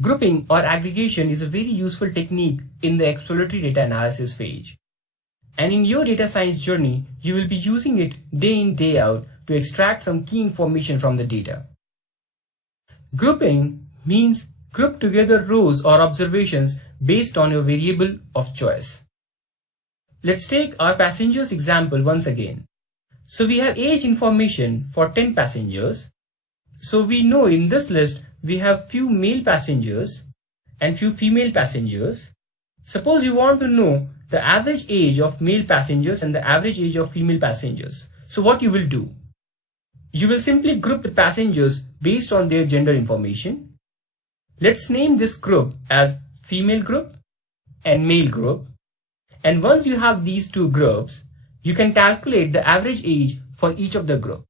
Grouping or aggregation is a very useful technique in the exploratory data analysis phase. And in your data science journey, you will be using it day in, day out to extract some key information from the data. Grouping means group together rows or observations based on your variable of choice. Let's take our passengers example once again. So we have age information for 10 passengers. So we know in this list we have few male passengers and few female passengers. Suppose you want to know the average age of male passengers and the average age of female passengers. So what you will do? You will simply group the passengers based on their gender information. Let's name this group as female group and male group. And once you have these two groups, you can calculate the average age for each of the group.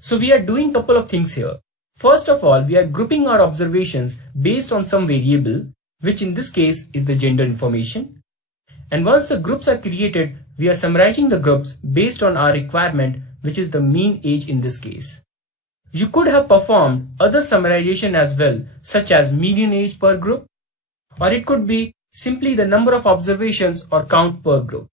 So we are doing a couple of things here. First of all, we are grouping our observations based on some variable, which in this case is the gender information. And once the groups are created, we are summarizing the groups based on our requirement, which is the mean age in this case. You could have performed other summarization as well, such as median age per group, or it could be simply the number of observations or count per group.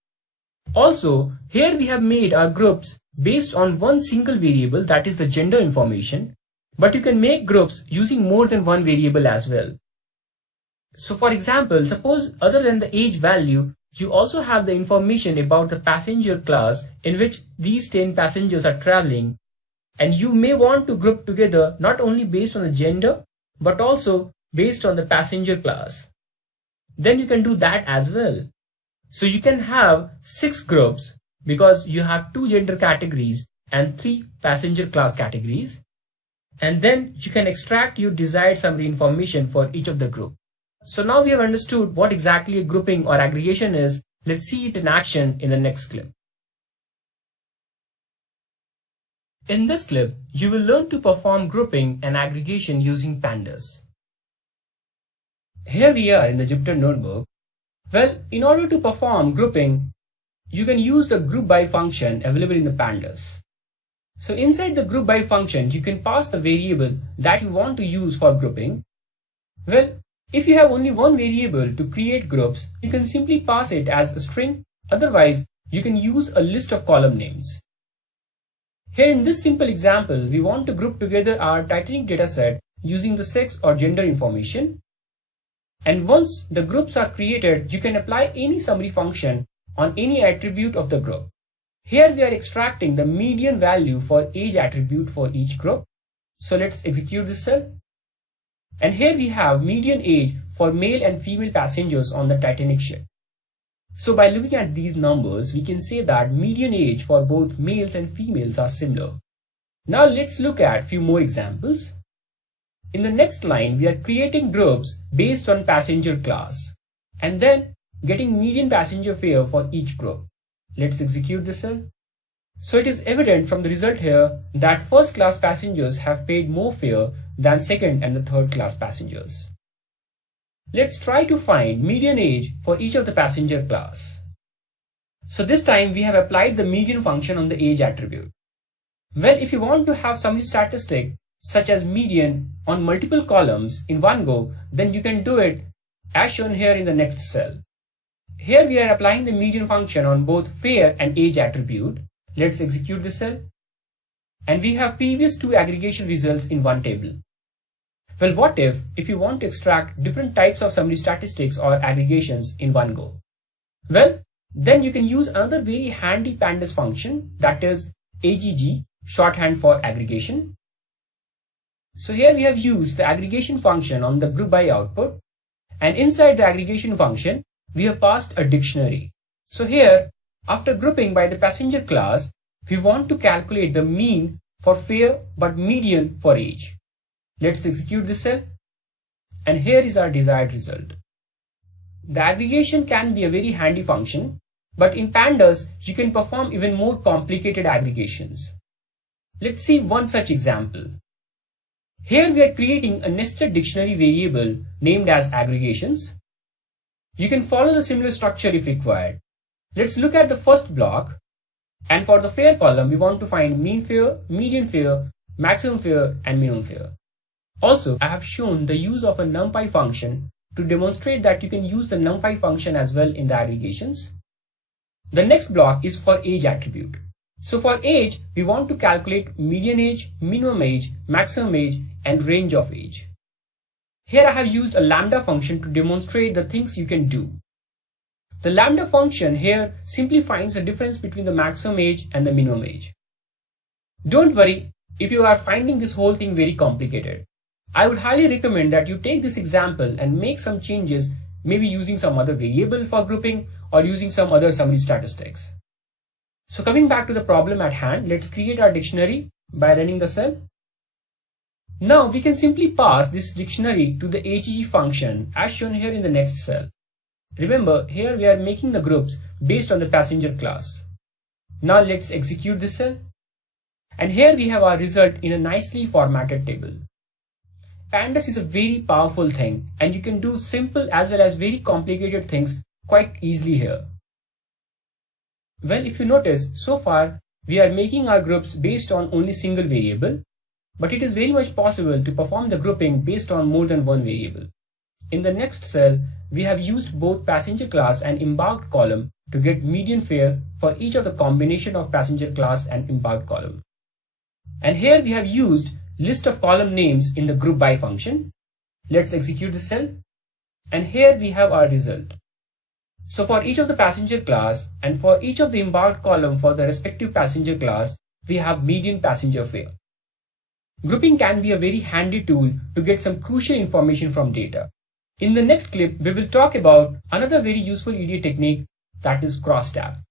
Also, here we have made our groups based on one single variable, that is the gender information, but you can make groups using more than one variable as well. So for example, suppose other than the age value, you also have the information about the passenger class in which these 10 passengers are traveling, and you may want to group together not only based on the gender, but also based on the passenger class. Then you can do that as well. So you can have 6 groups because you have 2 gender categories and 3 passenger class categories. And then you can extract your desired summary information for each of the group. So now we have understood what exactly a grouping or aggregation is. Let's see it in action in the next clip. In this clip, you will learn to perform grouping and aggregation using pandas. Here we are in the Jupyter Notebook. Well, in order to perform grouping, you can use the group by function available in the pandas. So inside the group by function, you can pass the variable that you want to use for grouping. Well, if you have only one variable to create groups, you can simply pass it as a string. Otherwise, you can use a list of column names. Here in this simple example, we want to group together our Titanic dataset using the sex or gender information. And once the groups are created, you can apply any summary function on any attribute of the group. Here we are extracting the median value for age attribute for each group. So let's execute this cell. And here we have median age for male and female passengers on the Titanic ship. So by looking at these numbers, we can say that median age for both males and females are similar. Now let's look at a few more examples. In the next line, we are creating groups based on passenger class and then getting median passenger fare for each group. Let's execute this cell. So it is evident from the result here that first class passengers have paid more fare than second and the third class passengers. Let's try to find median age for each of the passenger class. So this time we have applied the median function on the age attribute. Well, if you want to have summary statistic such as median on multiple columns in one go, then you can do it as shown here in the next cell. Here we are applying the median function on both fare and age attribute. Let's execute this cell. And we have previous 2 aggregation results in one table. Well, what if you want to extract different types of summary statistics or aggregations in one go? Well, then you can use another very handy pandas function, that is AGG, shorthand for aggregation. So here we have used the aggregation function on the group by output, and inside the aggregation function, we have passed a dictionary. So here, after grouping by the passenger class, we want to calculate the mean for fare but median for age. Let's execute this cell. And here is our desired result. The aggregation can be a very handy function, but in pandas, you can perform even more complicated aggregations. Let's see one such example. Here we are creating a nested dictionary variable named as aggregations. You can follow the similar structure if required. Let's look at the first block, and for the fare column we want to find mean fare, median fare, maximum fare and minimum fare. Also, I have shown the use of a numpy function to demonstrate that you can use the numpy function as well in the aggregations. The next block is for age attribute. So for age, we want to calculate median age, minimum age, maximum age, and range of age. Here I have used a lambda function to demonstrate the things you can do. The lambda function here simply finds the difference between the maximum age and the minimum age. Don't worry if you are finding this whole thing very complicated. I would highly recommend that you take this example and make some changes, maybe using some other variable for grouping or using some other summary statistics. So coming back to the problem at hand, let's create our dictionary by running the cell. Now we can simply pass this dictionary to the AGG function as shown here in the next cell. Remember, here we are making the groups based on the passenger class. Now let's execute this cell. And here we have our result in a nicely formatted table. Pandas is a very powerful thing, and you can do simple as well as very complicated things quite easily here. Well, if you notice, so far we are making our groups based on only single variable, but it is very much possible to perform the grouping based on more than one variable. In the next cell, we have used both passenger class and embarked column to get median fare for each of the combination of passenger class and embarked column. And here we have used list of column names in the group by function. Let's execute the cell. And here we have our result. So for each of the passenger class and for each of the embarked column for the respective passenger class, we have median passenger fare. Grouping can be a very handy tool to get some crucial information from data. In the next clip, we will talk about another very useful EDA technique, that is crosstab.